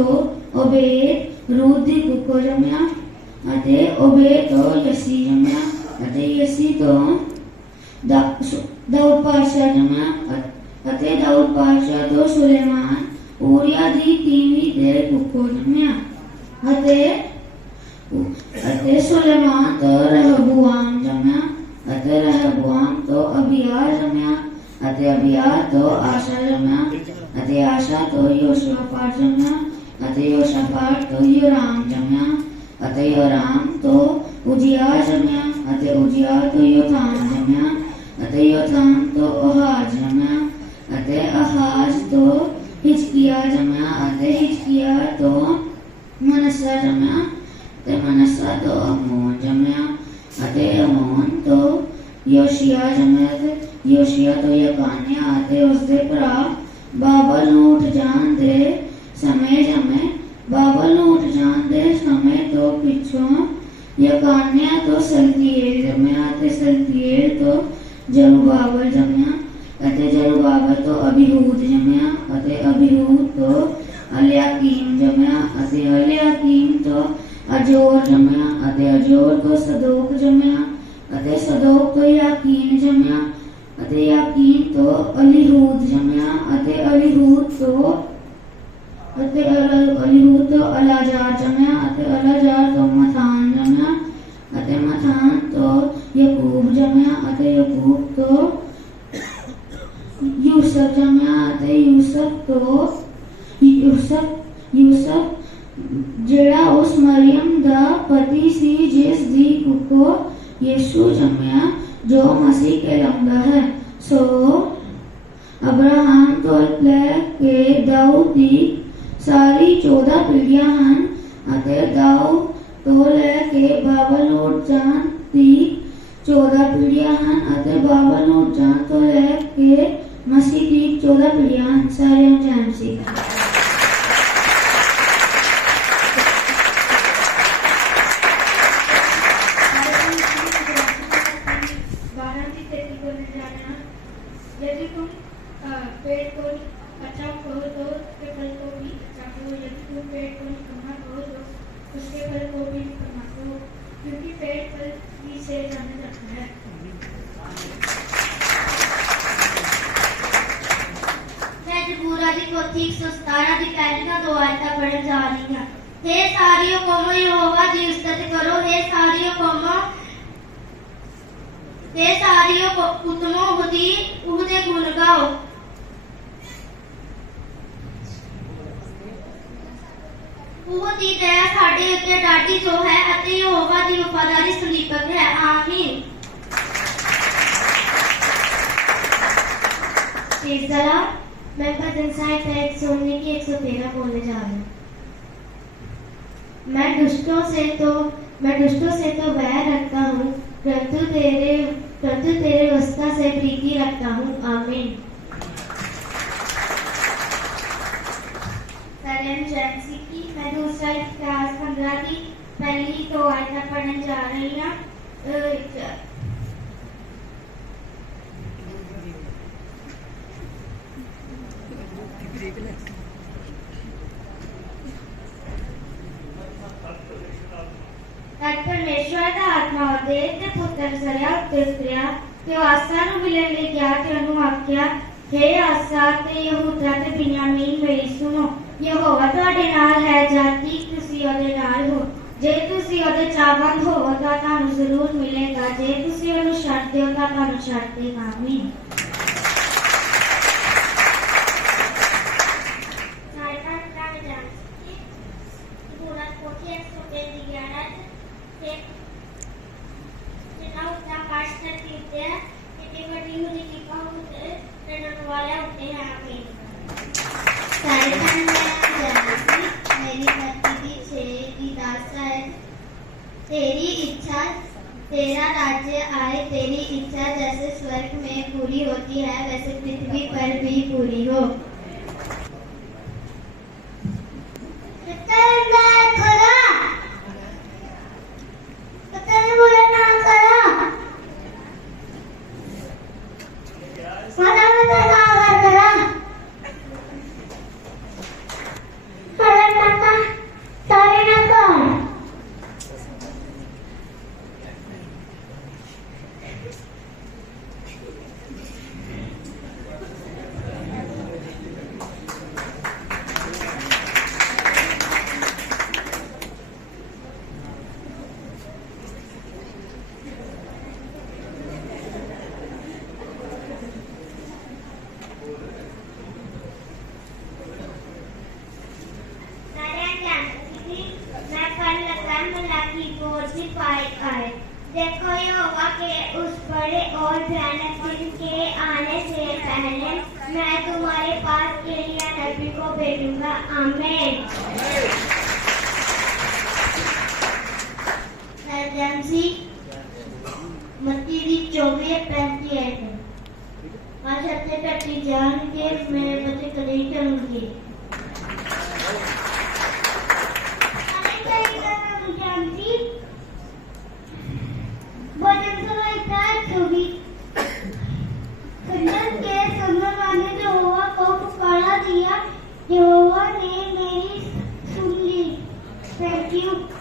तो ओबे रुद्र कुको अते ओबे तो यसी रम्या अते यसी तो दा उपाशा रम्या अते दा उपाशा तो सुलेमान ऊर्या दी तीवी दे कुको अते अते सुलेमान तो रहबुआम रम्या अते रहबुआम तो अभियार रम्या अते अभियार तो आशा रम्या अते आशा तो योशुआ पाठ अतयो शफाट तुझियो राम जम्या। अतयो राम तो उजिया जम्या। अते उजिया तो यो थान जम्या। अतयो थान तो अहार जम्या। अते अहार तो हिचकिया जम्या। अते हिचकिया तो मनसा जम्या। अते मनसा तो अमोन जम्या। अते अमोन तो योशिया जम्या। अते योशिया तो यकान्या। अते उसदे भरा बाबल ऊठ जान दे। ਅਤੇ ਉਸਦੇ ਭਰਾ ਬਾਬਲ ਨੂੰ ਉੱਠ ਜਾਣ ਦੇ ਸਮੇਂ ਜਮੇ ਬਾਬਲ ਨੂੰ ਉੱਠ ਜਾਣ ਦੇ ਸਮੇਂ ਤੋਂ ਪਿੱਛੋਂ ਯਕਾਨਿਆ ਤੋਂ ਸਲਤੀਏਲ ਜਮਿਆ ਤੇ ਸਲਤੀਏਲ ਤੋਂ ਜਰੂਬਾਬਲ ਜਮਿਆ ਅਤੇ ਜਰੂਬਾਬਲ ਤੋਂ ਅਬੀਹੂਦ ਜਮਿਆ ਅਤੇ ਅਬੀਹੂਦ ਤੋਂ ਅਲਿਆਕੀਮ ਜਮਿਆ ਅਤੇ ਅਲਿਆਕੀਮ ਤੋਂ ਅਜੋਰ ਜਮਿਆ ਅਤੇ ਅਜੋਰ ਤੋਂ ਸਦੋਕ ਜਮਿਆ ਅਤੇ ਸਦੋਕ ਤੋਂ ਯਾਕੀਨ ਜਮਿਆ ਅਤੇ ਯਾਕੀਨ ਤੋਂ ਅਲੀਹੂਦ ਜਮਿਆ ਅਤੇ ਅਲੀਹੂਦ ਤੋਂ අතිවලයුතු අලාජාර්ජනය අති අලජාර්තමතාන්ජනය අතිමතාන්තෝ යකූබ්ජනය අති යකූප්තෝ यूसफजन्य आते यूसफ तो यूसफ यूसफ जेड़ा उस मरियम दा पति सी जिस दी को यीशु जन्मया जो मसीह के लंबा है। सो अब्राहम तो ले के दाऊद दी ਜੋ ਮਸੀਹ ਕਹਿਲਾਉਂਦਾ ਹੈ ਸੋ ਅਬਰਾਹਮ ਤੋਂ ਲੈ ਕੇ ਦਾਊਦ ਦੀ ਸਾਰੀ 14 ਪੀੜ੍ਹੀਆਂ ਹਨ ਅਤੇ ਦਾਊਦ ਤੋਂ ਲੈ ਕੇ ਬਾਬਲ ਨੂੰ ਉੱਠ ਜਾਣ ਦੀ 14 ਪੀੜ੍ਹੀਆਂ ਹਨ ਅਤੇ ਬਾਬਲ ਨੂੰ ਉੱਠ ਜਾਣ ਤੋਂ ਲੈ ਕੇ ਮਸੀਹ ਦੀ 14 ਪੀੜ੍ਹੀਆਂ ਹਨ ਸਾਰਿਆਂ ਨੂੰ ਜੈ ਮਸੀਹ ਪੋਥੀ 117 ਦੀ ਪਹਿਲੀਆਂ ਦੋ ਆਇਤਾਂ ਪੜ੍ਹਨ ਜਾ ਰਹੀ ਹਾਂ हे ਸਾਰੀਓ ਕੌਮੋ ਯਹੋਵਾ ਦੀ ਉਸਤਤ ਕਰੋ हे ਸਾਰੀਓ ਕੌਮੋ हे ਸਾਰੀਓ ਕੌ- ਉਤਮੋ ਉਹਦੀ ਉਹਦੇ ਗੁਣ ਗਾਓ ਉਹ ਦੀ ਦਇਆ ਸਾਡੇ ਉੱਤੇ ਡਾਢੀ ਜੋ ਹੈ ਅਤੇ ਯਹੋਵਾ ਦੀ ਵਫਾਦਾਰੀ ਸਲੀਪਕ ਹੈ ਆਮੀਨ प्लीज जरा मैं भजन साहित्य एक सुनने की एक सौ तेरह बोलने जा रही हूँ। मैं दुष्टों से तो मैं दुष्टों से तो वैर रखता हूँ परंतु तेरे परंतु तेरे वस्ता से प्रीति रखता हूँ। आमीन। करण जैसी की मैं दूसरा क्लास पंद्रह की, पहली तो आयता पढ़ने जा रही हूँ। ਪਰਮੇਸ਼ਵਰ ਦਾ ਆਤਮਾ ਉਹਦੇ ਤੇ ਪੁੱਤਰ ਜ਼ਰਿਆ ਉੱਤੇ ਉਤਰਿਆ ਤੇ ਉਹ ਆਸਾ ਨੂੰ ਮਿਲਣ ਲਈ ਗਿਆ ਤੇ ਉਹਨੂੰ ਆਖਿਆ, ਹੇ ਆਸਾ, ਤੇ ਯਹੂਦਾ ਤੇ ਬਿਨਯਾਮੀਨ ਮੇਰੀ ਸੁਣੋ। ਯਹੋਵਾ ਤੁਹਾਡੇ ਨਾਲ ਹੈ, ਜਾਤੀ ਤੁਸੀਂ ਉਹਦੇ ਨਾਲ ਹੋ। ਜੇ ਤੁਸੀਂ ਉਹਦੇ ਚਾਹਵੰਦ ਹੋਵੋ ਤਾਂ ਤੁਹਾਨੂੰ ਜ਼ਰੂਰ ਮਿਲੇਗਾ। ਜੇ ਤੁਸੀਂ ਉਹਨੂੰ ਛੱਡ ਦਿਓ ਤਾਂ ਤੁਹਾਨੂੰ ਛੱਡ ਦੇਗਾ ਆਮੀਨ इच्छा तेरा राज्य आए, तेरी इच्छा जैसे स्वर्ग में पूरी होती है, वैसे पृथ्वी पर भी पूरी हो। देखो यहोवा के उस बड़े और भयानक दिन के आने से पहले मैं तुम्हारे पास एलिया नबी को भेजूँगा। आमीन। एजेंसी मत्ती दी 24 पैंती है आज जान के मेरे बच्चे कदे चलूँगी Thank you.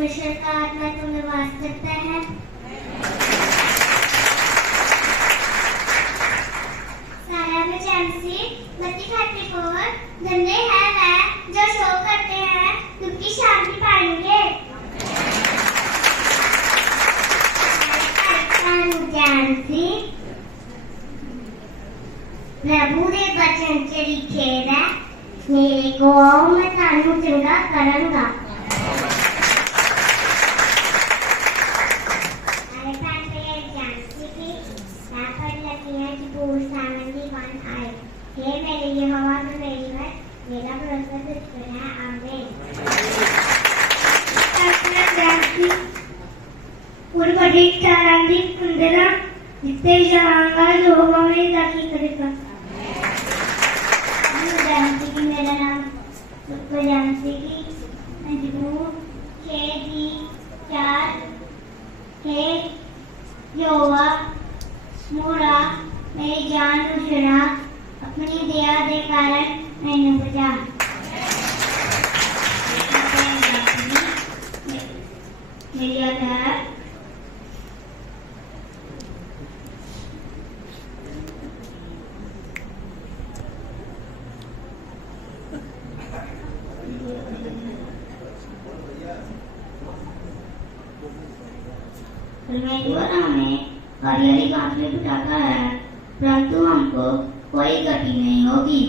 परमेश्वर का आत्मा तुम्हें वास करता है। सारा में मत्ती खाती कोवर धन्य है वह जो शो करते हैं क्योंकि शांति पाएँगे प्रभु ने वचन च लिखे मेरे को मैं तानू चंगा करूँगा अरे पास ये जानसी की यहाँ पर लगी है कि पूर्ण सामंती वन आए हे मेरे ये हवा में मेरी है मेरा भरोसा तुझ पर है आमीन जानसी उर्वरिक चारांदी कुंदना जाऊँगा जो होगा मैं ताकि मैं जानती कि मेरा नाम सबको जानती कि मजबूर खेदी चार हे योवा मोरा मेरी जान उछड़ा अपनी दया के कारण मैंने बचा मेरी आधार परमेश्वर हमें हरियाली घास में बिठाता है परंतु हमको कोई गति नहीं होगी।